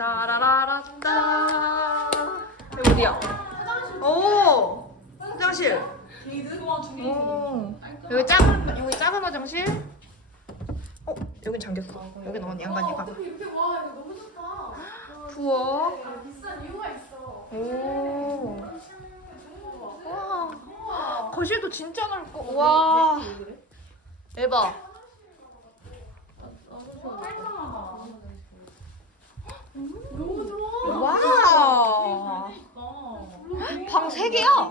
따라라라따. 여기 어디야? 오, 화장실. 오, 여기 작은 여기 작은 화장실. 어, 여긴 잠겼어. 여기 너무 양반이가. 어떻게 이렇게 와 이거 너무 좋다. 부엌. 야, 비싼 이유가 있어. 오. 와. 거실도 진짜 넓고. 와. 대박. 너무 와. 방세 개야.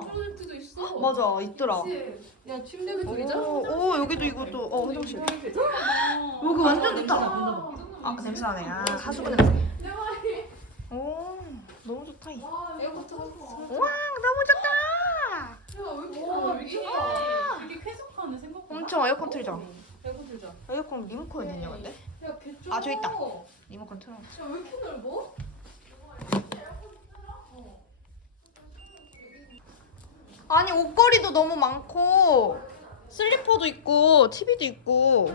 있어. 맞아, 있더라. 야 침대도? 오, 오, 여기도 이것도 어 화장실. 여기 완전 좋다. 아 냄새 나네. 아 하수구 냄새. 내 말이. 오, 너무 좋다. 이. 와 에어컨. 와, 너무 좋다. 야왜 이렇게 와, 와 이게 아. 이게 쾌적하네 생각보다. 엄청 에어컨 틀자. 에어컨 틀자. 에어컨 리모컨 있냐 근데? 야 개쩔어. 아, 저기 있다. 리모컨 틀어. 야왜 이렇게 넓어? 아니 옷걸이도 너무 많고 슬리퍼도 있고 TV도 있고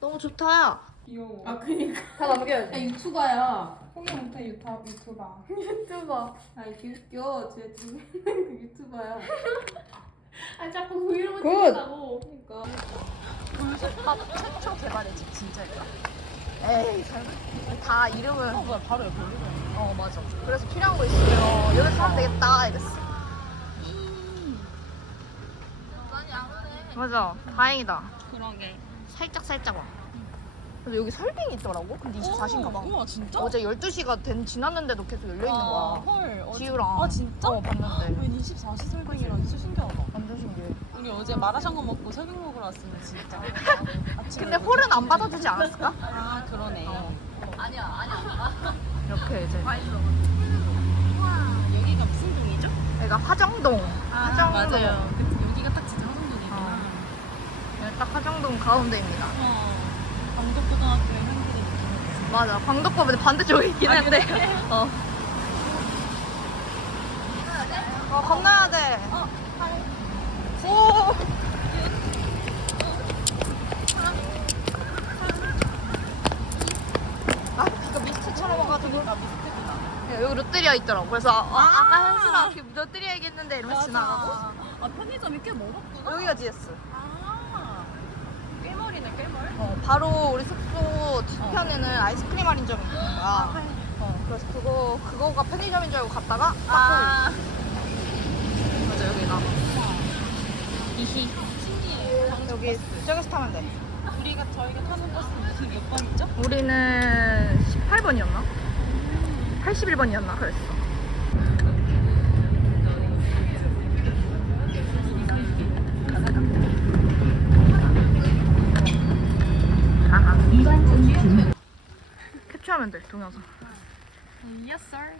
너무 좋다. 귀여워. 아 그니까. 다 남겨야 야 유튜버야. 홍이 못해 유튜브 유튜버. 유튜버. 아 개웃겨. 쟤 지금 그 유튜버야. 아 자꾸 그 이름을 굿. 찍는다고. 그니까. 불솥밥 최초 개발의 집 진짜 있다. 에이. 다 이름은 어 뭐야 바로 옆에. 어 맞아. 그래서 필요한 거 있으면 여기서 하면 되겠다 이랬어. 맞아. 다행이다. 그러게. 살짝 살짝 와. 근데 여기 설빙이 있더라고. 근데 24시인가 봐. 우와 진짜? 어제 12시가 된 지났는데도 계속 열려 있는 아, 거야. 헐. 어제- 지우랑. 아 진짜? 어 봤는데. 웬 24시 설빙이라 진짜 신기하다. 완전 신기해. 우리 어제 마라샹궈 먹고 설빙 먹으러 왔으면 진짜. 아침에 근데 홀은 안 받아주지 않았을까? 아 그러네. 이렇게 이제. 여기가 무슨 동이죠? 여기가 화정동. 화정동. 맞아요. 그, 여기가 딱 진짜 화성동이구나. 어. 여기 딱 화정동 가운데입니다. 어. 광덕고등학교의 향기를 느끼는 맞아. 광덕고보다 반대쪽에 있긴 한데. 어. 어, 건너야 돼. 어, 오! 아, 비가 미스트처럼 와가지고. 아 미스트구나. 야, 여기 롯데리아 있더라고. 그래서 아, 아까 현수랑 그 롯데리아 얘기했는데 이러면서 지나가고. 아 편의점이 꽤 멀었구나. 여기가 GS. 아. 어, 바로 우리 숙소 뒤편에는 아이스크림 할인점이 있는 거야. 어, 그래서 그거, 그거가 편의점인 줄 알고 갔다가 아 맞아, 여기가. 이히 신기해. 여기 저기서 타면 돼. 우리가 저희가 타는 버스는 무슨 몇 번이죠? 우리는 18번이었나? 81번이었나? 그랬어. 아하. 캡처하면 돼, 동영상. Yes sir.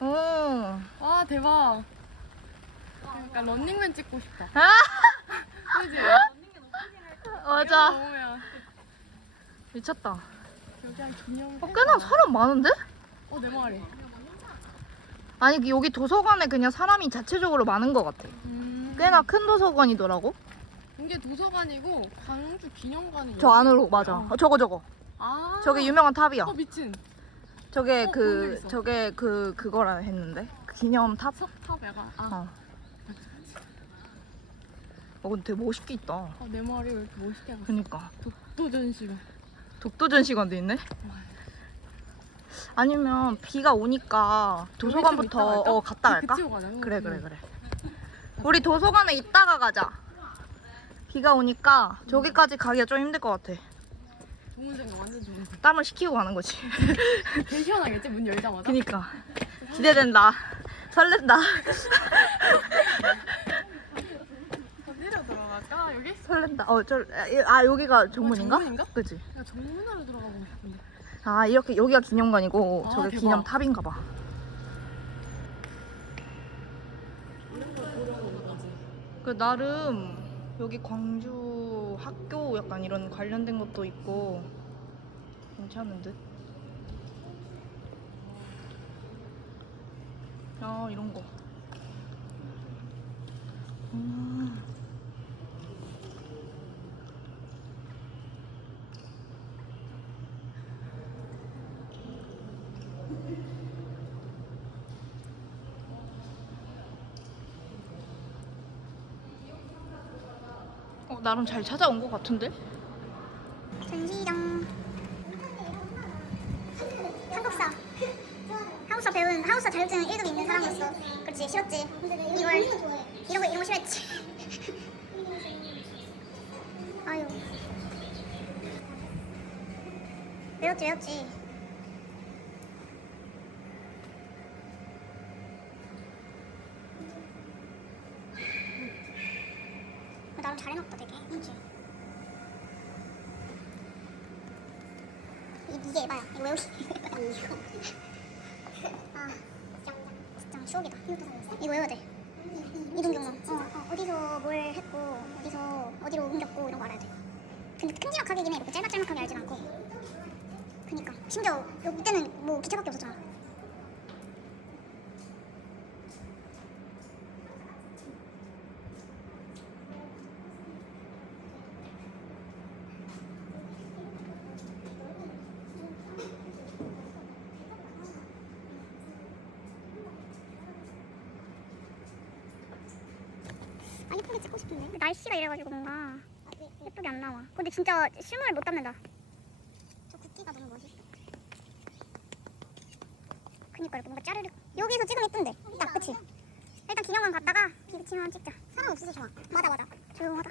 오. 와 대박. 약간 런닝맨 찍고 싶다. 아! 그지? 맞아. 미쳤다. 여기 한 기념. 어, 꽤나 사람 많은데? 어 내 말이. 아니, 여기 도서관에 그냥 사람이 자체적으로 많은 것 같아. 음. 꽤나 큰 도서관이더라고. 이게 도서관이고 광주 기념관이. 저 안으로, 맞아. 어, 저거, 저거. 아. 저게 유명한 탑이야. 어 미친. 저게 어, 그 본적 있어. 저게 그 그거라 했는데 그 기념 탑. 석탑 약간. 아. 어. 어 근데 되게 멋있게 있다. 아, 내 말이 왜 이렇게 멋있게 하고 있어? 그니까 독도 전시관. 독도 전시관도 있네. 아니면 비가 오니까 도서관부터? 어 갔다 갈까? 그치고 가자. 그래 그래 그래. 우리 도서관에 있다가 가자. 비가 오니까 저기까지 가기가 좀 힘들 것 같아. 생각 완전 좋은. 땀을 식히고 가는 거지. 개 시원하겠지 문 열자마자. 그니까 기대된다. 설렌다. 어디로 들어갈까 여기? 설렌다. 어, 저, 아 여기가 정문인가? 정문인가? 야 정문으로 들어가고 싶은데. 아 이렇게 여기가 기념관이고 아, 저게 대박. 기념 탑인가 봐. 그 나름 여기 광주 학교 약간 이런 관련된 것도 있고 괜찮은 듯. 아 이런 거. 음. 나름 잘 찾아온 것 같은데? 전시장 한국사. 한국사 배운 한국사 자격증 1급 있는 사람이었어 그렇지 싫었지? 이걸 이런 거 이런 거 싫어했지. 아유. 외웠지 외웠지 나름 잘해놨다 되게 그치 이, 이게 에바야. 이거 외우기. 이거. 아, 진짜 추억이다. 이거 외워야 돼. 이동경만. 어, 어, 어디서 뭘 했고, 어디서 어디로 옮겼고 이런 거 알아야 돼. 근데 큼지막하게긴 해. 이렇게 짤막짤막하게 알진 않고. 그니까. 심지어 여기 때는 뭐 기차밖에 없었잖아. 아 예쁘게 찍고 싶은데. 근데 날씨가 이래가지고 뭔가 예쁘게 안 나와. 근데 진짜 실물 못 담는다. 저 굵기가 너무 멋있어. 그니까 이렇게 뭔가 짜르르. 여기서 찍으면 예쁜데. 딱 그치? 일단 기념관 갔다가 비 그치면 찍자. 사람 없어서 좋아. 맞아 맞아. 조용하다.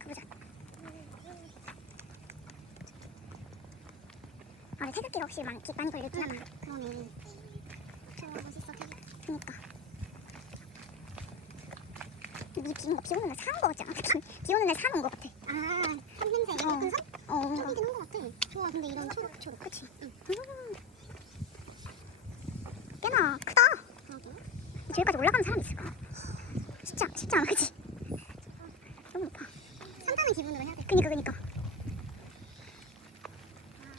가보자. 아 근데 태극기가 확실히 많이, 많이 걸렸긴 하다 그러네 저 멋있어 태극기 그니까 이 비, 비 오는 날 사는 거 같지 않아? 느낌? 비 오는 날 사는 거 같아. 아, 산 냄새. 어. 끈 산? 어. 한거 같아. 좋아, 근데 이런 초, 초, 그치? 응. 음. 꽤나 크다. 저기까지 올라가는 사람이 있을까? 쉽지, 않, 쉽지 않아, 그치? 너무 높아. 산타는 기분으로 해야 돼. 그니까, 그니까.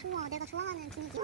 좋아, 내가 좋아하는 분위기.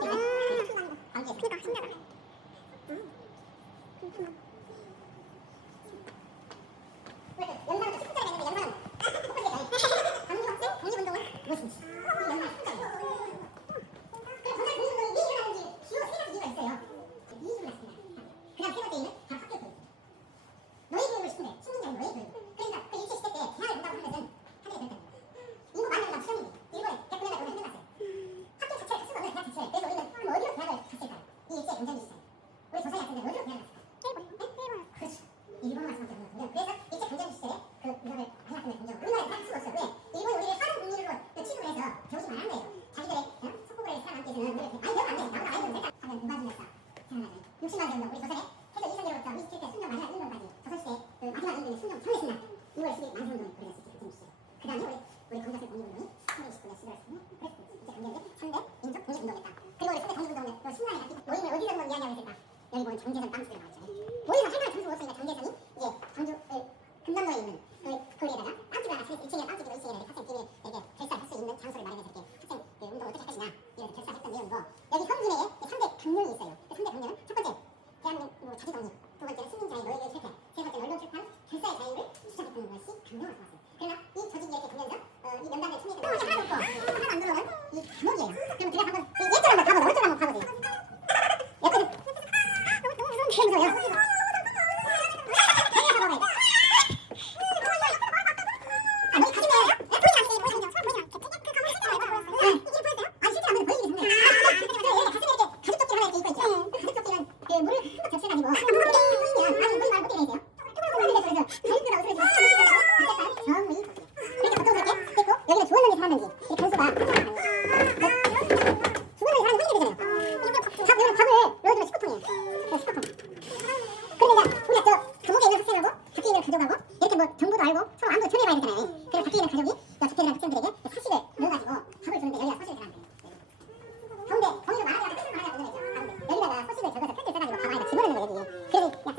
Yang.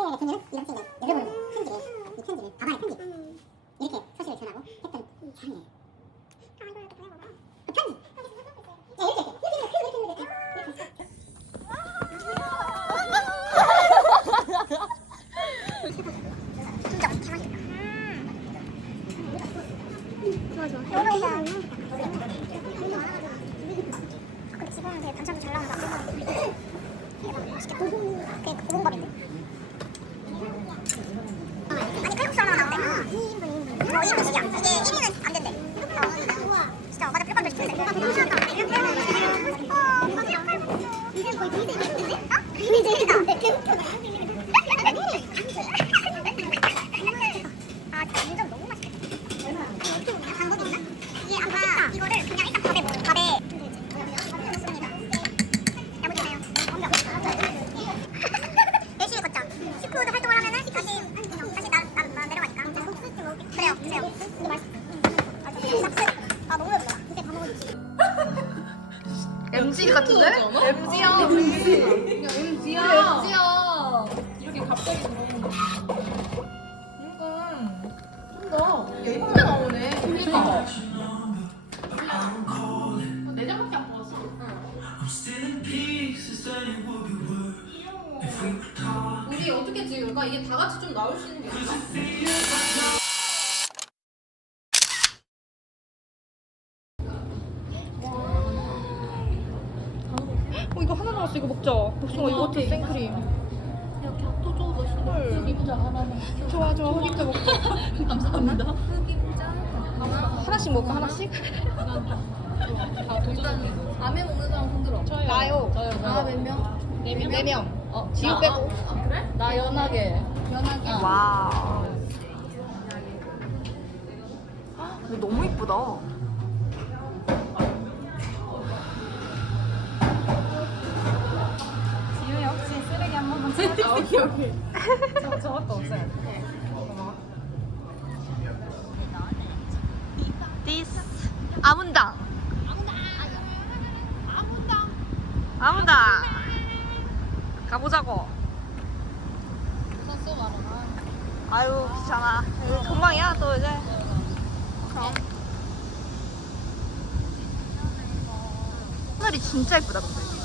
வளர்த்து வளர்த்து 어 이거 하나 남았어. 이거 먹자. 복숭아 이거 어떻게 생크림. 헐. 좋아. 좋아 허리도 먹자. 감사합니다. 하나씩 먹을까? 하나씩? 아 일단 라면 먹는 사람 손들어. 저요. 나요. 저요 나몇 아, 명? 네명? 네 어, 지우 빼고. 아, 아, 그래? 나 네. 연하게. 연하게. 와 너무 이쁘다. 아, 오케이, 오케이. 저, 저것도 네. 고마워. This 아문당. 아문당. 가보자고. 아유 귀찮아. 금방이야 또 이제. 그럼. 하늘이 진짜 예쁘다 근데.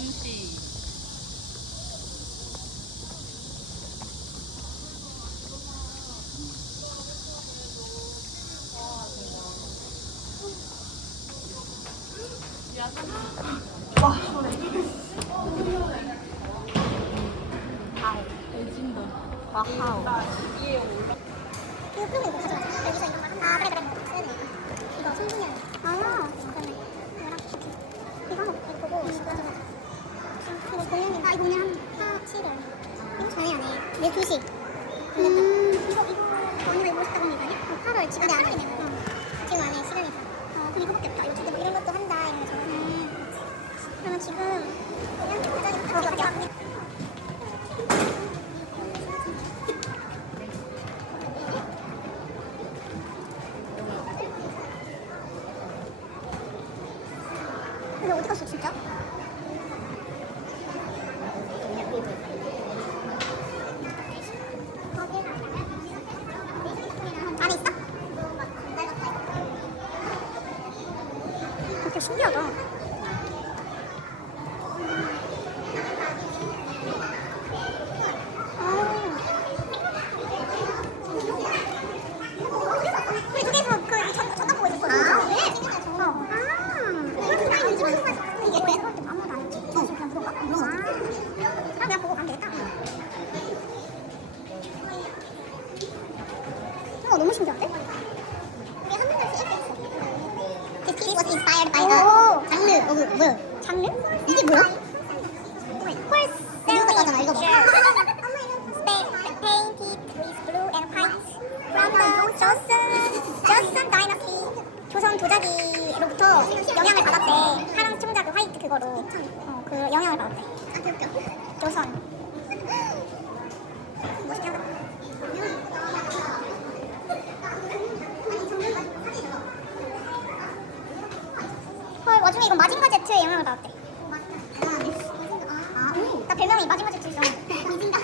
恭喜 공룡인가? 아, 이거 오늘 한 4, 7일. 이거 전에 안 해. 내 조식. 음. 어, 지금 네, 안 해, 음. 어, 시간이 있어. 어, 그럼 이거밖에 없다. 이거 진짜 뭐 이런 것도 한다, 이런 거. 음. 그러면 지금, 그냥 가자니까. 와중에 이건 마징가 제트의 영향을 받았대. 나 별명이 마징가 제트 있어. 마징가.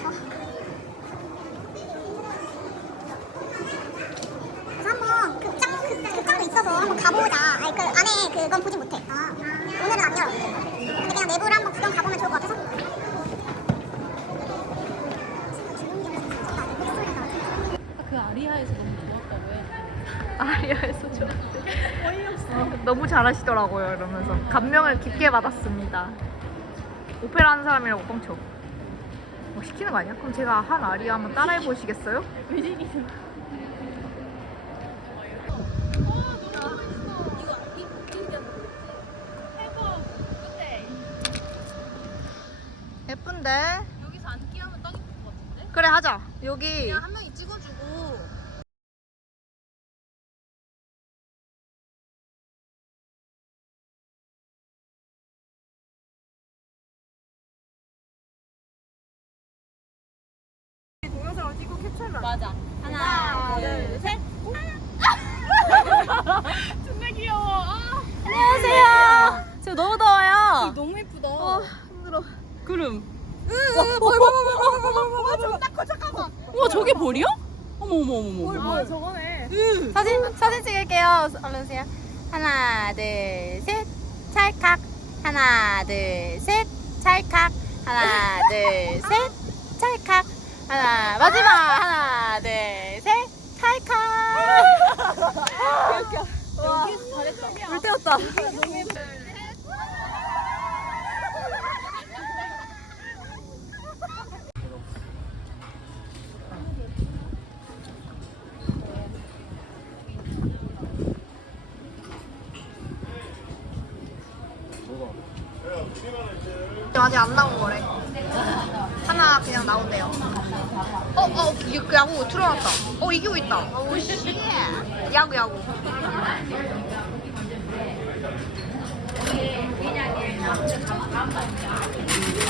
그래서 한번 극장 극, 극장도 있어서 한번 가보자. 아니 그 안에 그건 보지 못해. 오늘은 안 열어. 너무 잘하시더라고요 이러면서 감명을 깊게 받았습니다. 오페라 하는 사람이라고 뻥쳐. 뭐 시키는 거 아니야? 그럼 제가 한 아리아 한번 따라해 보시겠어요? 예쁜데? 여기서 앉기 하면 딱 예쁠 것 같은데? 그래 하자. 여기 한 명이 찍어주고 동영상을 찍고 캡처하면 맞아. 하나, 둘, 셋. 존나 귀여워. 안녕하세요. 지금 너무 더워요. 너무 예쁘다. 힘들어. 구름. 와, 존나 커 잠깐만. 우와 저게 벌이야? 어머 어머 어머 어머. 뭐야 저거네. 사진 사진 찍을게요. 얼른 오세요. 하나, 둘, 셋. 찰칵. 하나, 둘, 셋. 찰칵. 하나, 둘, 셋. 찰칵. 하나, 마지막. 하나, 둘, 셋. 찰칵. 물 때웠다. 아직 안 나온 거래. 하나 그냥 나온대요. 어, 어, 이- 그 야구 틀어놨다. 어, 이기고 있다. 오, 씨. 야구, 야구.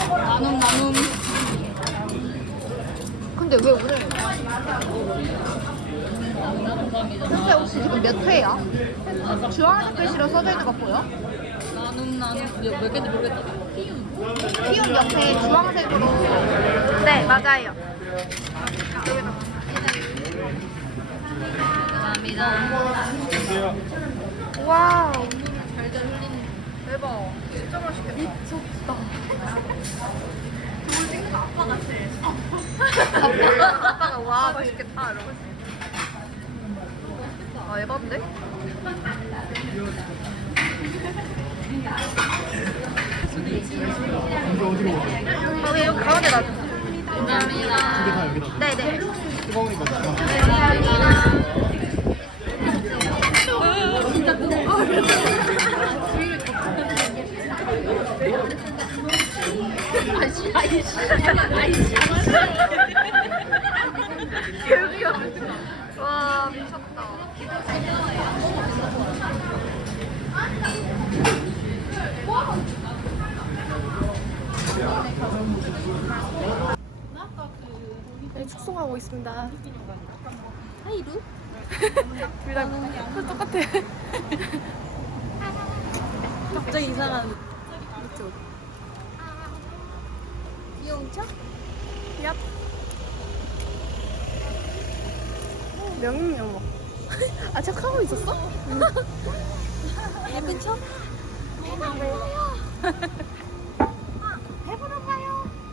나눔 나눔. 근데 왜 오늘 근데 혹시 지금 몇 회야? 주황색 글씨로 써져 있는 거 보여? 나눔 나눔. 몇 개인지 모르겠다. 피움 옆에 주황색으로 네 맞아요 감사합니다. 와우 대박 진짜 맛있겠다 미쳤다 아빠 같아 아빠, 아빠가 와 맛있겠다 이러고 아 에반데? 어, 여기 가운데 놔줘 감사합니다. 네네 여기요. 와 미쳤다. 네, 축소하고 있습니다. 하이루? 둘다 똑같아. 갑자기 이상한. 귀여운 척? 얍. 명령어. 아, 척하고 있었어? 예쁜 척?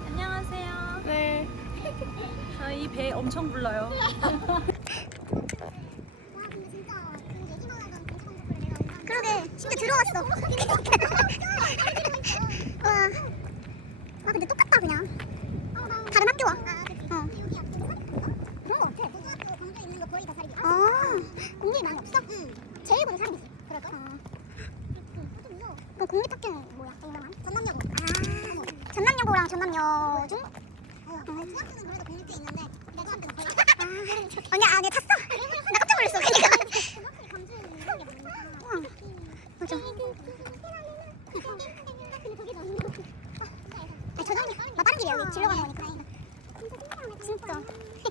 안녕하세요. 네. 저희 배 엄청 불러요. 그러게 심지어 들어왔어. 와. 아 근데 똑같다 그냥. 다른 학교 와. 어. 그런 거 같아. 고등학교 광주에 있는 거 거의 다 사립이야. 아 공립이 많이 없어? 응. 제일 고른 사립이지. 그럴까? 어. 그 공립학교는 뭐야? 유명한? 전남여고. 아 전남여고랑 전남여중? 어. 중학교는 그래도 공립대 있는데 내 중학교는 거의. 아 언니 아내 탔어? 나 깜짝 놀랐어. 그러니까. 광주에 있는 게 뭐야?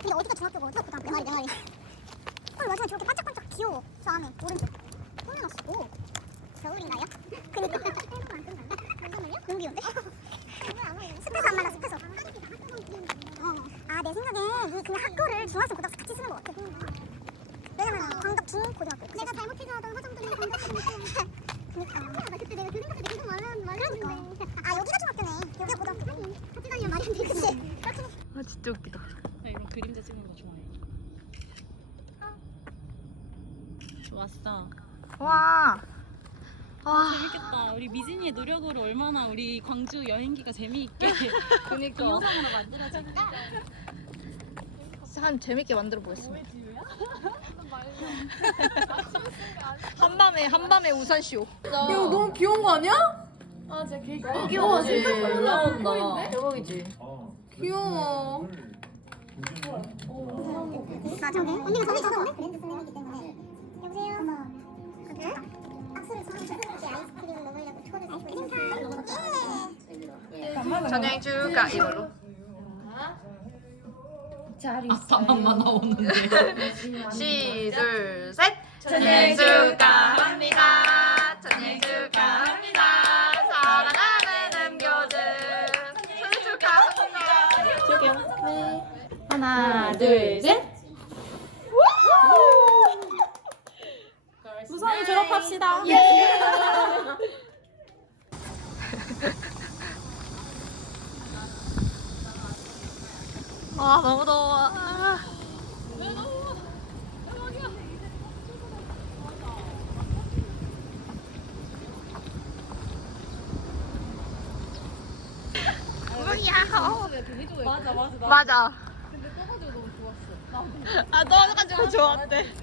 근데 어디가 중학교고 어디가 고등학교? 내 말이 내 말이. 헐 맞아 저렇게 반짝반짝 귀여워. 저 안에 오른쪽. 꾸며놨어. 오. 겨울인가요? 그니까. 너무 귀여운데? 습해서 안 맞아 습해서. 어. 아내 생각에 이 그냥 학교를 중학생 고등학생 같이 쓰는 것 같아. 왜냐면 광덕 중 고등학교. 내가 잘못해서 하던 화장들이 광덕. 그니까. 나 그때 내가 교생 같은 데 계속 말하는 말했는데. 아 여기가 중학교네. 여기가 고등학교. 같이 다니면 말이 안? 그렇지. 아 진짜 웃기다. 나 이런 그림자 찍는 거 좋아해. 좋았어. 와. 와. 재밌겠다. 우리 미진이의 노력으로 얼마나 우리 광주 여행기가 재미있게 그니까. 동영상으로 만들어질까? 한 재밌게 만들어 보겠습니다. 한밤에 한밤에 우산쇼. 이거 너무 귀여운 거 아니야? 아 진짜 개 귀여워. 진짜 올라온다. 대박이지. 귀여워. 나 저기 언니가 전에 찾아오네? 전행 주가 이걸로. 아빠만 나오는데. 시, 둘, 셋. 전행 축하합니다. 전행 축하합니다. 사랑하는 음교들. 전행 축하합니다. 하나 둘 셋. 무사히 졸업합시다. 와 너무 더워. 아. 뭐야? 맞아 맞아. 나 맞아. 근데 떠가지고 너무 좋았어. 아 떠가지고 좋았대.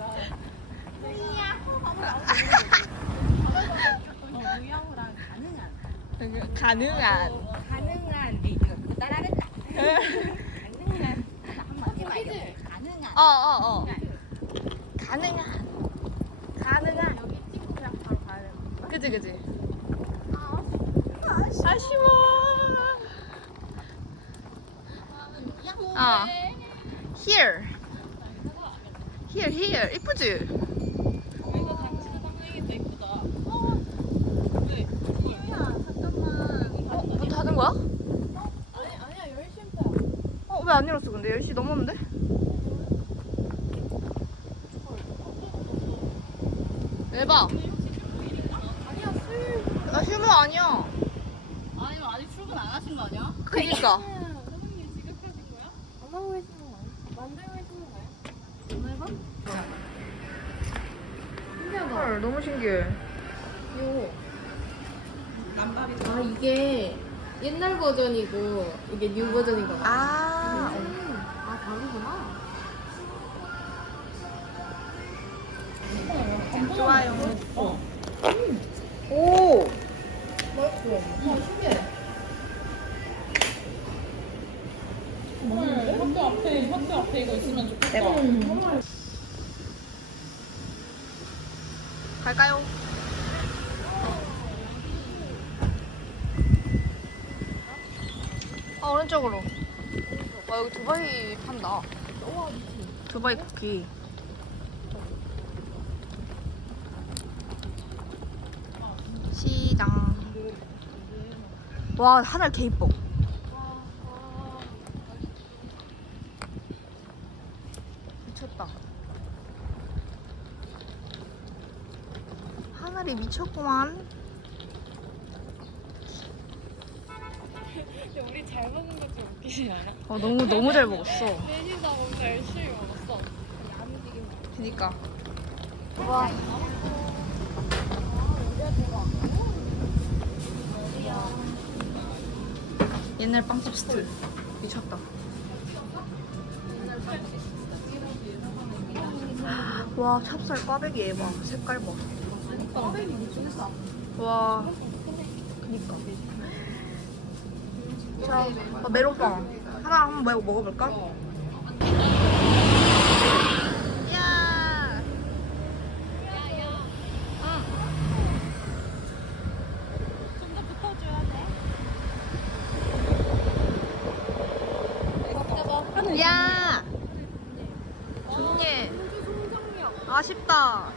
가능한. 가능한. 가능한 리뷰. 따라했다. 가능한. 가능한. 어어 어. 가능한. 가능한. 여기 찍고 그냥 바로 가야 돼. 그지 그지. 아쉬워. 아. Here. Here here 이쁘지? 이거 단체로 방송이니까 이쁘다. 어. 왜? 어? 문 닫은 거야? 아니 아니야 10시인 거야. 어왜 안 열었어 근데 10시 넘었는데? 대박. 아니야 술. 나 휴무 아니야. 아니면 아직 출근 안 하신 거 아니야? 그니까. 사장님 지각하신 거야? 안 하고 계시는 거 아니야? 만들고 계시는 거 아니야? 신기하다. 헐 너무 신기해. 옛날 버전이고 이게 뉴 버전인가 봐. 아. 음. 아 다르구나. 좋아요. 오. 학교 앞에 학교 앞에 이거 있으면 좋겠다. 갈까요? 아 오른쪽으로. 와 여기 두바이 판다. 두바이 쿠키. 시장. 와 하늘 개 이뻐. 미쳤다. 하늘이 미쳤구만. 근데 우리 잘 먹은 거 좀 웃기지 않아? 어, 너무 너무 잘 먹었어. 넷이서 뭔가 열심히 먹었어. 그니까. 와. 옛날 빵집 스트 미쳤다. 와 찹쌀 꽈배기 예봐 색깔 봐. 꽈배기 무슨 싸? 와. 그니까. 자, 어, 메론빵 하나 한번 먹- 먹어볼까? 야! 좋네. 아쉽다.